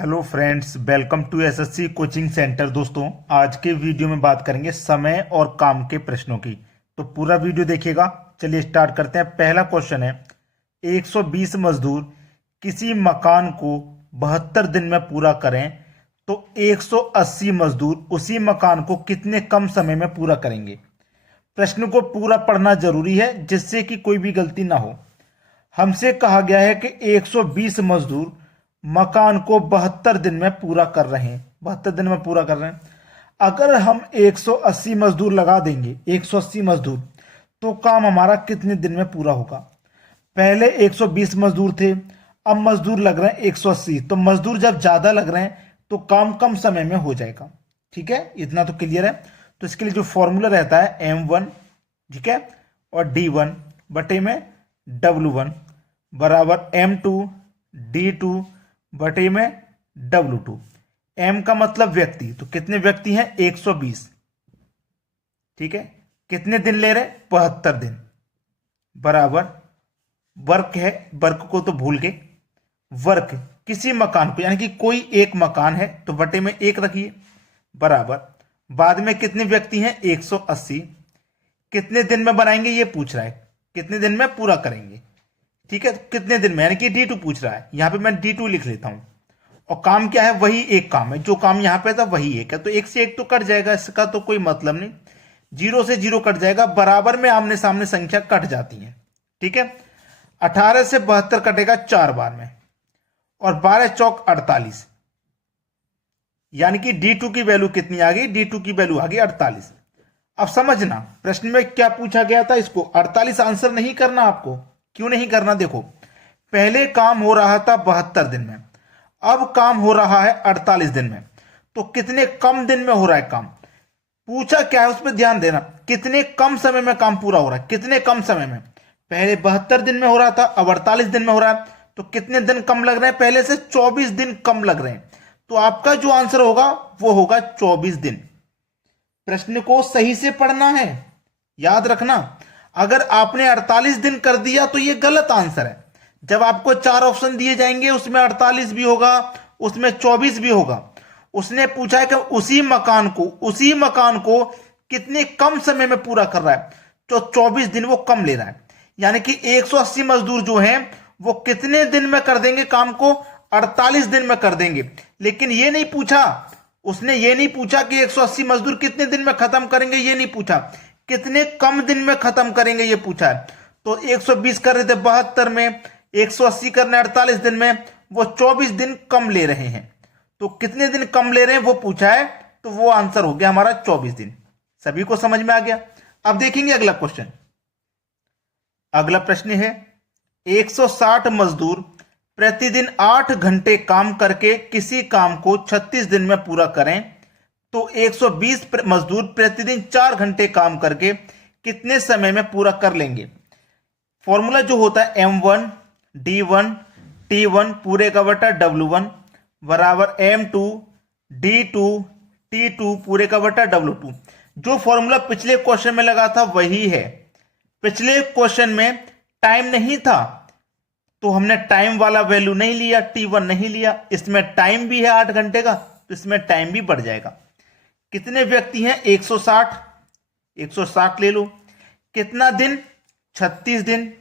Hello friends, welcome to SSC coaching centre. दोस्तों, आज के वीडियो में बात करेंगे समय और काम के प्रश्नों की। तो पूरा वीडियो देखिएगा। चलिए स्टार्ट करते हैं। पहला क्वेश्चन है, 120 मजदूर किसी मकान को 72 दिन में पूरा करें तो 180 मजदूर उसी मकान को कितने कम समय में पूरा करेंगे। प्रश्न को पूरा पढ़ना जरूरी है जिससे कि कोई भी गलती ना हो। हमसे कहा गया है कि 120 मजदूर मकान को 72 दिन में पूरा कर रहे हैं। 72 दिन में पूरा कर रहे हैं। अगर हम 180 मजदूर लगा देंगे, 180 मजदूर, तो काम हमारा कितने दिन में पूरा होगा। पहले 120 मजदूर थे, अब मजदूर लग रहे हैं 180। तो मजदूर जब ज्यादा लग रहे हैं तो काम कम समय में हो जाएगा। ठीक है, इतना तो क्लियर है। तो इसके लिए जो फॉर्मूला रहता है M1, ठीक है, और D1 बटे में W1 बराबर M2 D2 बटे में W2। M का मतलब व्यक्ति, तो कितने व्यक्ति हैं 120। ठीक है, कितने दिन ले रहे 72 दिन बराबर वर्क है, वर्क को तो भूल के वर्क किसी मकान को, यानी कि कोई एक मकान है तो बटे में एक रखिए बराबर बाद में कितने व्यक्ति हैं 180। कितने दिन में बनाएंगे ये पूछ रहा है, कितने दिन में पूरा करेंगे। ठीक है, कितने दिन में, यानी कि D2 पूछ रहा है। यहां पे मैं D2 लिख लेता हूं। और काम क्या है, वही एक काम है, जो काम यहां पे था वही एक है। तो एक से एक तो कट जाएगा, इसका तो कोई मतलब नहीं। जीरो से जीरो कट जाएगा, बराबर में आमने सामने संख्या कट जाती है। ठीक है, 18 से 72 कटेगा 4 बार में, और 12 चौक 48, यानी कि D2 की वैल्यू कितनी आ गई, D2 की वैल्यू आ गई 48। अब समझना प्रश्न में क्या पूछा गया था, इसको 48 आंसर नहीं करना आपको। क्यों नहीं करना, देखो पहले काम हो रहा था 72 दिन में, अब काम हो रहा है 48 दिन में। तो कितने कम दिन में हो रहा है काम, पूछा क्या है उस पर ध्यान देना। कितने कम समय में काम पूरा हो रहा है, कितने कम समय में। पहले 72 दिन में हो रहा था, अब 48 दिन में हो रहा है। तो कितने दिन कम लग रहे हैं, पहले से 24 दिन कम लग रहे हैं। तो आपका जो आंसर होगा वो होगा 24 दिन। प्रश्न को सही से पढ़ना है, याद रखना। अगर आपने 48 दिन कर दिया तो ये गलत आंसर है। जब आपको 4 ऑप्शन दिए जाएंगे, उसमें 48 भी होगा, उसमें 24 भी होगा। उसने पूछा है कि उसी मकान को कितने कम समय में पूरा कर रहा है, तो 24 दिन वो कम ले रहा है। यानी कि 180 मजदूर जो हैं वो कितने दिन में कर देंगे काम को, 48 दिन में कर देंगे। लेकिन ये नहीं पूछा, उसने ये नहीं पूछा कि 180 मजदूर कितने दिन में खत्म करेंगे, ये नहीं पूछा, कितने कम दिन में खत्म करेंगे ये पूछा है। तो 120 कर रहे थे 72 में, 180 करने 48 दिन में, वो 24 दिन कम ले रहे हैं। तो कितने दिन कम ले रहे हैं वो पूछा है, तो वो आंसर हो गया हमारा 24 दिन। सभी को समझ में आ गया। अब देखेंगे अगला क्वेश्चन। अगला प्रश्न है, 160 मजदूर प्रतिदिन 8 घंटे काम करके किसी काम को 36 दिन में पूरा करें तो 120 मजदूर प्रतिदिन 4 घंटे काम करके कितने समय में पूरा कर लेंगे। फॉर्मूला जो होता है M1 D1 T1 पूरे का बटा W1 बराबर M2 D2 T2 पूरे का बटा W2। जो फॉर्मूला पिछले क्वेश्चन में लगा था वही है। पिछले क्वेश्चन में टाइम नहीं था तो हमने टाइम वाला वैल्यू नहीं लिया, T1 नहीं लिया। इसमें टाइम भी है 8 घंटे का, तो इसमें टाइम भी बढ़ जाएगा। कितने व्यक्ति हैं 160, 160 ले लो। कितना दिन 36 दिन।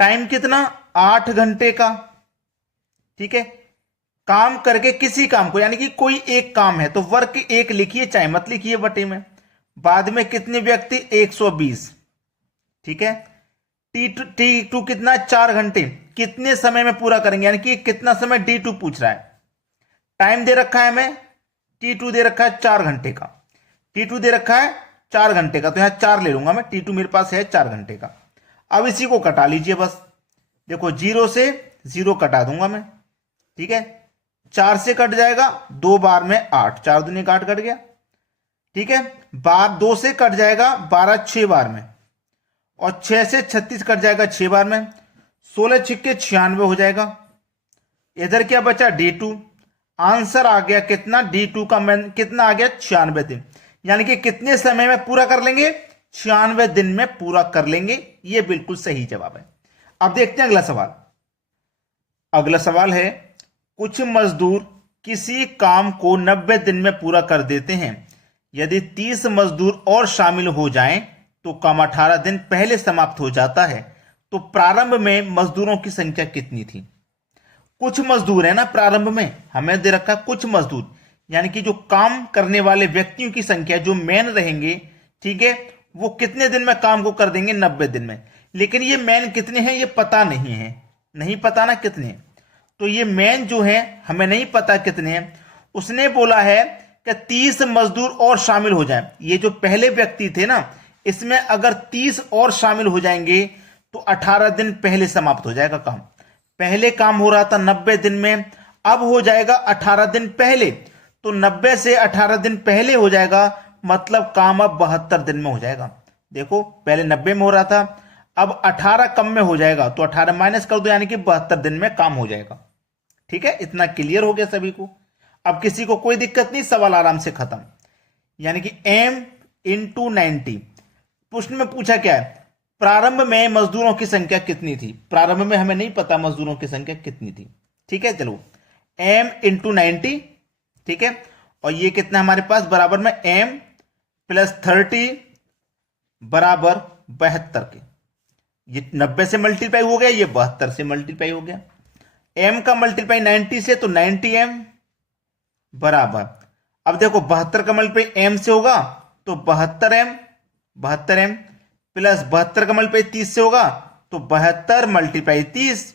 टाइम कितना 8 घंटे का। ठीक है, काम करके किसी काम को, यानी कि कोई एक काम है तो वर्क एक लिखिए, चाहे मत लिखिए बटे में। बाद में कितने व्यक्ति 120। ठीक है, T2 कितना 4 घंटे, कितने समय में पूरा करेंगे, यानी कि कितना समय D2 पूछ रहा है। टाइम दे रखा है हमें, T2 दे रखा है 4 घंटे का, T2 दे रखा है 4 घंटे का, तो यहां 4 ले लूंगा मैं, T2 मेरे पास है 4 घंटे का। अब इसी को कटा लीजिए बस, देखो 0 से 0 कटा दूंगा मैं। ठीक है, 4 से कट जाएगा 2 बार में 8, 4 दूनी 8 कट गया। ठीक है, 2 से कट जाएगा 12 6 बार में, और 6 से 36 कट जाएगा 6 बार में, 16 छिक्के 96 हो जाएगा। इधर क्या बचा D2। आंसर आ गया कितना, D2 का कितना आ गया 96 दिन। यानी कि कितने समय में पूरा कर लेंगे, 96 दिन में पूरा कर लेंगे। ये बिल्कुल सही जवाब है। अब देखते हैं अगला सवाल। अगला सवाल है, कुछ मजदूर किसी काम को 90 दिन में पूरा कर देते हैं। यदि 30 मजदूर और शामिल हो जाएं तो काम 18 दिन पहले समाप्त हो जाता है। तो प्रारंभ में मजदूरों की संख्या कितनी थी? कुछ मजदूर है ना, प्रारंभ में हमें दे रखा कुछ मजदूर, यानी कि जो काम करने वाले व्यक्तियों की संख्या जो मेन रहेंगे, ठीक है, वो कितने दिन में काम को कर देंगे? 90 दिन में। लेकिन ये मेन कितने हैं ये पता नहीं है, नहीं पता ना कितने हैं। तो ये मेन जो है हमें नहीं पता कितने हैं। उसने बोला है कि 30 मजदूर और शामिल हो जाएं। ये जो पहले व्यक्ति थे ना, इसमें अगर 30 और शामिल हो जाएंगे तो 18 दिन पहले समाप्त हो जाएगा काम। पहले काम हो रहा था 90 दिन में, अब हो जाएगा 18 दिन पहले। तो 90 से 18 दिन पहले हो जाएगा, मतलब काम अब 72 दिन में हो जाएगा। देखो पहले 90 में हो रहा था, अब 18 कम में हो जाएगा, तो 18 माइनस कर दो, यानी कि 72 दिन में काम हो जाएगा। ठीक है, इतना क्लियर हो गया सभी को। अब किसी को कोई दिक्कत नहीं, सवाल आराम से खत्म। यानी कि m इंटू 90। प्रश्न में पूछा क्या है? प्रारंभ में मजदूरों की संख्या कितनी थी? प्रारंभ में हमें नहीं पता मजदूरों की संख्या कितनी थी। ठीक है, चलो m इंटू 90, ठीक है, और ये कितना हमारे पास बराबर में m प्लस 30 बराबर 72 के। ये 90 से मल्टीप्लाई हो गया, ये 72 से मल्टीप्लाई हो गया। m का मल्टीप्लाई 90 से, तो 90m बराबर, अब देखो 72 का मल्टीप्लाई m से होगा तो 72m प्लस 72 का मल्टीप्लाई 30 से होगा तो 72 मल्टीप्लाई 30।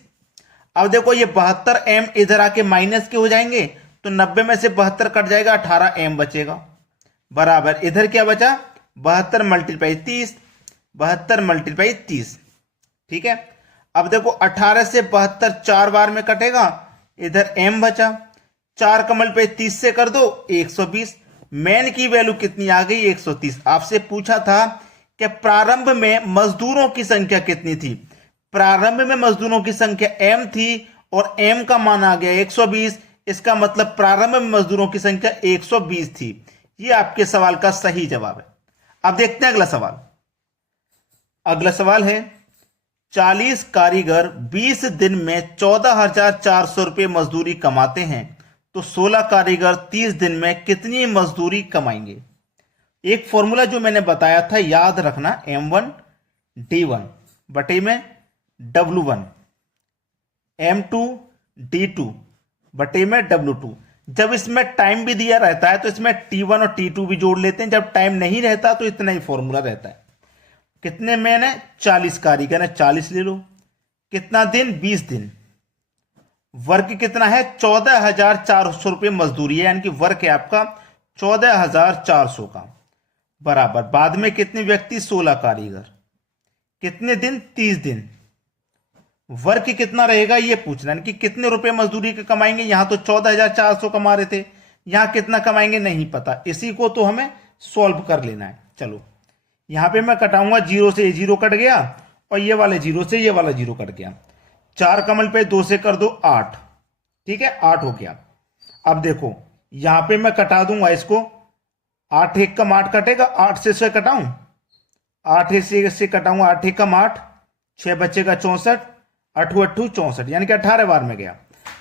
अब देखो ये 72m इधर आके माइनस के हो जाएंगे, तो 90 में से 72 कट जाएगा, 18m बचेगा बराबर, इधर क्या बचा? 72 मल्टीप्लाई 30, 72 मल्टीप्लाई 30। ठीक है, अब देखो 18 से 72 4 बार में कटेगा, इधर m बचा, 4 का मल्टीप्लाई 30 से कर दो 120। मेन की वैल्यू कितनी आ गई? 130। आपसे पूछा था कि प्रारंभ में मजदूरों की संख्या कितनी थी। प्रारंभ में मजदूरों की संख्या m थी और m का मान आ गया 120। इसका मतलब प्रारंभ में मजदूरों की संख्या 120 थी। यह आपके सवाल का सही जवाब है। अब देखते हैं अगला सवाल। अगला सवाल है 40 कारीगर 20 दिन में 14,400 रुपये मजदूरी कमाते हैं, तो 16 कारीगर 30 दिन में कितनी मजदूरी कमाएंगे? एक फॉर्मूला जो मैंने बताया था याद रखना, M1 D1 बटे में W1, M2 D2 बटे में W2। जब इसमें टाइम भी दिया रहता है तो इसमें T1 और T2 भी जोड़ लेते हैं। जब टाइम नहीं रहता तो इतना ही फॉर्मूला रहता है। कितने मैन है? 40 कारीगर है, 40 ले लो। कितना दिन? 20 दिन। वर्क कितना है? 14,400 रुपये मजदूरी है, यानी कि वर्क है आपका 14,400 का बराबर। बाद में कितने व्यक्ति? 16 कारीगर। कितने दिन? 30 दिन। वर्क कितना रहेगा ये पूछना, कि कितने रुपए मजदूरी के कमाएंगे। यहां तो 14,400 कमा रहे थे, यहां कितना कमाएंगे नहीं पता। इसी को तो हमें सॉल्व कर लेना है। चलो यहां पे मैं कटाऊंगा, 0 से 0 कट गया और ये वाले 0 से ये वाला 0 कट गया। 4 कमल पे 2 से कर दो 8, ठीक है, 8 हो गया। अब देखो यहां पे मैं कटा दूंगा इसको, 8 एक कम 8 कटेगा, 8 से कटाऊं, 8 से कटाऊंगा, 8 एक कम 8, 6 बचेगा 64, 8 8 64, यानी कि 18 बार में गया।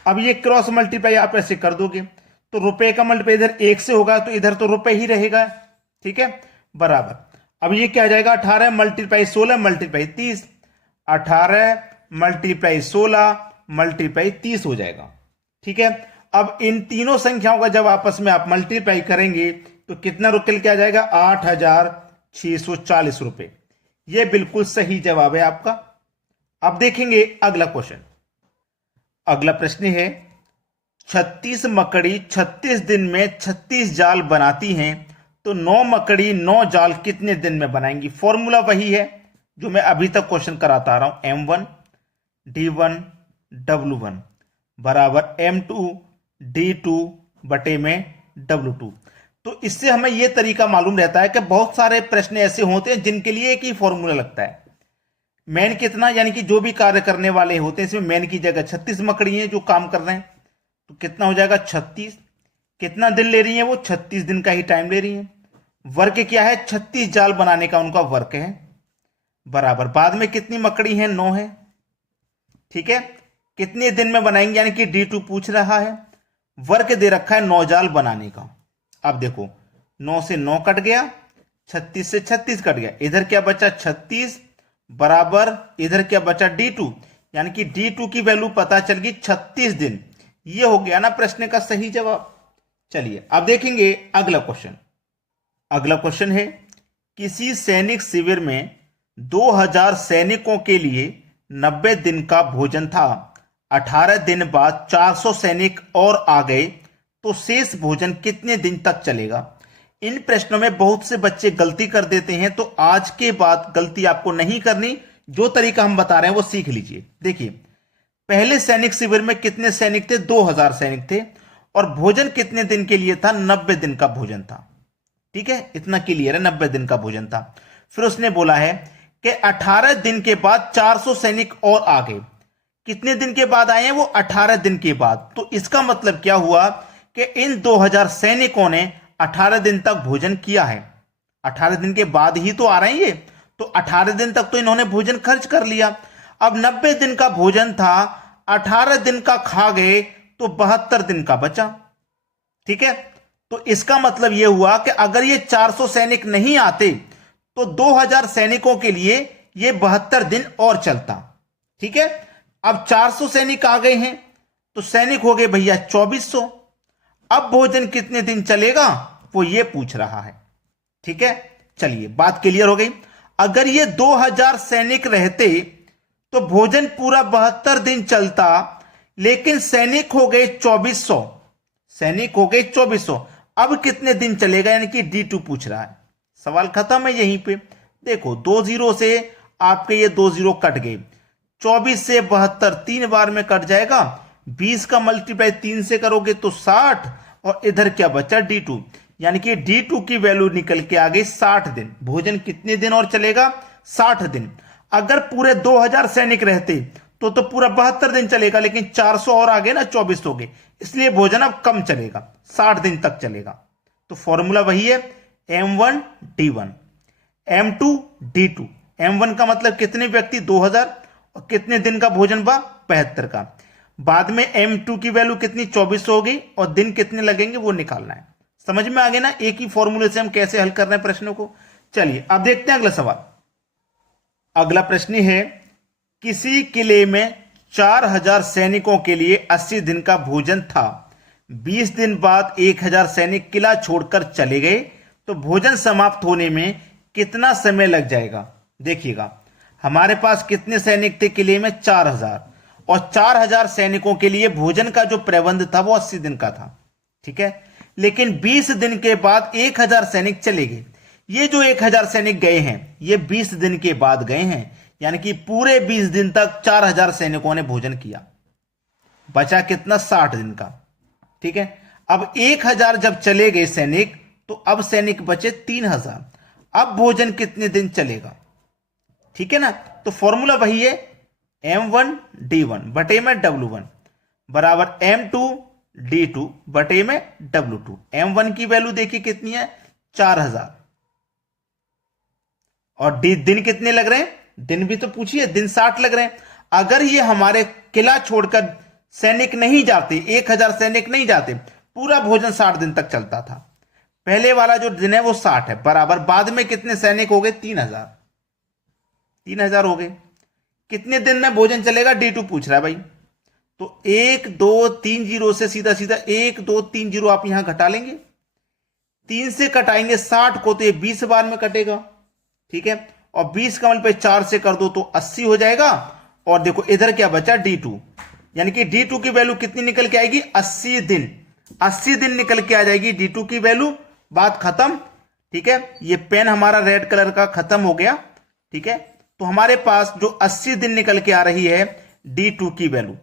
अब ये क्रॉस मल्टीप्लाई आप ऐसे कर दोगे तो रुपए का मल्टीप्लाई इधर 1 से होगा तो इधर तो रुपए ही रहेगा, ठीक है, बराबर। अब ये क्या आ जाएगा? 18 मल्टीप्लाई 16 मल्टीप्लाई 30, 18 मल्टीप्लाई 16 मल्टीप्लाई 30 हो जाएगा, ठीक है। अब इन तीनों संख्याओं का जब आपस में आप मल्टीप्लाई करेंगे तो कितना रुपये क्या जाएगा? 8,640 रुपए। ये बिल्कुल सही जवाब है आपका। अब देखेंगे अगला क्वेश्चन। अगला प्रश्न है 36 मकड़ी 36 दिन में 36 जाल बनाती हैं, तो 9 मकड़ी 9 जाल कितने दिन में बनाएंगी? फॉर्मूला वही है जो मैं अभी तक क्वेश्चन कराता आ रहा हूं, M1 D1 W1 बराबर M2 D2 बटे में W2। तो इससे हमें यह तरीका मालूम रहता है कि बहुत सारे प्रश्न ऐसे होते हैं जिनके लिए एक ही फॉर्मूला लगता है। मैन कितना, यानी कि जो भी कार्य करने वाले होते हैं, इसमें मैन की जगह 36 मकड़ी हैं जो काम कर रहे हैं, तो कितना हो जाएगा? 36। कितना दिन ले रही हैं वो? 36 दिन का ही टाइम ले रही हैं। वर्क क्या है? 36 जाल बनाने का उनका वर्क है, बराबर। बाद में कितनी मकड़ी है? 9 है, ठीक है। कितने दिन में बनाएंगे, यानी कि D2 पूछ रहा है। वर्क दे रखा है 9 जाल बनाने का। अब देखो 9 से 9 कट गया, 36 से 36 कट गया, इधर क्या बचा 36 बराबर इधर क्या बचा D2, यानी कि D2 की वैल्यू पता चल गई 36 दिन। ये हो गया ना प्रश्न का सही जवाब। चलिए अब देखेंगे अगला क्वेश्चन। अगला क्वेश्चन है, किसी सैनिक शिविर में 2000 सैनिकों के लिए 90 दिन का भोजन था। 18 दिन बाद 400 सैनिक और आ गए तो शेष भोजन कितने दिन तक चलेगा। इन प्रश्नों में बहुत से बच्चे गलती कर देते हैं, तो आज के बाद गलती आपको नहीं करनी। जो तरीका हम बता रहे हैं वो सीख लीजिए। देखिए पहले सैनिक शिविर में कितने सैनिक थे, 2000 सैनिक थे, और भोजन कितने दिन के लिए था, 90 दिन का भोजन था। ठीक है, इतना क्लियर है, 90 दिन का भोजन था। फिर उसने बोला है कि 18 दिन के बाद 400 सैनिक और आ गए। कितने दिन के बाद आए हैं वो, 18 दिन के बाद। तो इसका मतलब क्या हुआ कि इन 2000 सैनिकों ने 18 दिन तक भोजन किया है। 18 दिन के बाद ही तो आ रहे हैं ये, तो 18 दिन तक तो इन्होंने भोजन खर्च कर लिया। अब 90 दिन का भोजन था, 18 दिन का खा गए तो 72 दिन का बचा। ठीक है, तो इसका मतलब यह हुआ कि अगर ये 400 सैनिक नहीं आते तो 2000 सैनिकों के लिए ये 72 दिन और चलता। ठीक है, अब 400 सैनिक आ गए हैं तो सैनिक हो गए भैया 2400। अब भोजन कितने दिन चलेगा वो ये पूछ रहा है। ठीक है, चलिए बात क्लियर हो गई। अगर ये 2000 सैनिक रहते तो भोजन पूरा 72 दिन चलता, लेकिन सैनिक हो गए 2400। सैनिक हो गए 2400, अब कितने दिन चलेगा, यानी कि D2 पूछ रहा है। सवाल खत्म है यहीं पे। देखो 2 जीरो से आपके ये 2 जीरो कट गए, 24 से 72 3 बार में कट जाएगा। 20 का मल्टीप्लाई 3 से करोगे तो 60, और इधर क्या बचा D2, यानी कि D2 की वैल्यू निकल के आ गई 60 दिन। भोजन कितने दिन और चलेगा, 60 दिन। अगर पूरे 2000 सैनिक रहते तो पूरा 72 दिन चलेगा, लेकिन 400 और आ गए ना, 24 हो गए, इसलिए भोजन अब कम चलेगा, 60 दिन तक चलेगा। तो फॉर्मूला वही है, M1 D1 M2 D2। M1 का मतलब कितने व्यक्ति 2000, और कितने दिन का भोजन बा 72 का। बाद में M2 की वैल्यू कितनी 2400 हो गई, और दिन कितने लगेंगे वो निकालना है। समझ में आ गया ना, एक ही फॉर्मूले से हम कैसे हल कर रहे हैं प्रश्नों को। चलिए अब देखते हैं अगला सवाल। अगला प्रश्न है, किसी किले में 4000 सैनिकों के लिए 80 दिन का भोजन था। 20 दिन बाद 1000 सैनिक किला छोड़कर चले गए तो भोजन समाप्त होने में कितना समय लग जाएगा। देखिएगा हमारे पास कितने सैनिक थे किले में, 4000, और 4000 सैनिकों के लिए भोजन का जो प्रबंध था वो 80 दिन का था। ठीक है, लेकिन 20 दिन के बाद 1000 सैनिक चले गए। ये जो 1000 सैनिक गए हैं ये 20 दिन के बाद गए हैं, यानी कि पूरे 20 दिन तक 4000 सैनिकों ने भोजन किया। बचा कितना, 60 दिन का। ठीक है, अब 1000 जब चले गए सैनिक तो अब सैनिक बचे 3000। अब भोजन कितने दिन चलेगा। ठीक है ना, तो फॉर्मूला वही है, M1 D1 बटे में W1 बराबर M2 D2 बटे में W2। M1 की वैल्यू देखिए कितनी है, 4000, और दिन कितने लग रहे हैं, दिन भी तो पूछिए, दिन 60 लग रहे हैं। अगर ये हमारे किला छोड़कर सैनिक नहीं जाते, 1000 सैनिक नहीं जाते, पूरा भोजन 60 दिन तक चलता था। पहले वाला जो दिन है वो 60 है, बराबर बाद में कितने सैनिक हो गए, 3000 हो गए। कितने दिन में भोजन चलेगा, D2 पूछ रहा है भाई। तो 1 2 3 जीरो से सीधा सीधा 1 2 3 जीरो आप यहां घटा लेंगे, 3 से कटाएंगे 60 को तो ये 20 बार में कटेगा। ठीक है, और 20 का मल्टीप्लाई 4 से कर दो तो 80 हो जाएगा। और देखो इधर क्या बचा, D2, यानी कि D2 की वैल्यू कितनी निकल के आएगी, 80 दिन। 80 दिन निकल के आ जाएगी D2 की वैल्यू, बात खत्म। ठीक है, ये पेन हमारा रेड कलर का खत्म हो गया। ठीक है, तो हमारे पास जो 80 दिन निकल के आ रही है D2 की वैल्यू,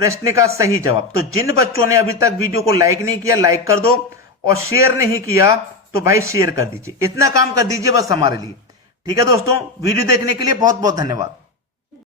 प्रश्न का सही जवाब। तो जिन बच्चों ने अभी तक वीडियो को लाइक नहीं किया लाइक कर दो, और शेयर नहीं किया तो भाई शेयर कर दीजिए। इतना काम कर दीजिए बस हमारे लिए। ठीक है दोस्तों, वीडियो देखने के लिए बहुत बहुत धन्यवाद।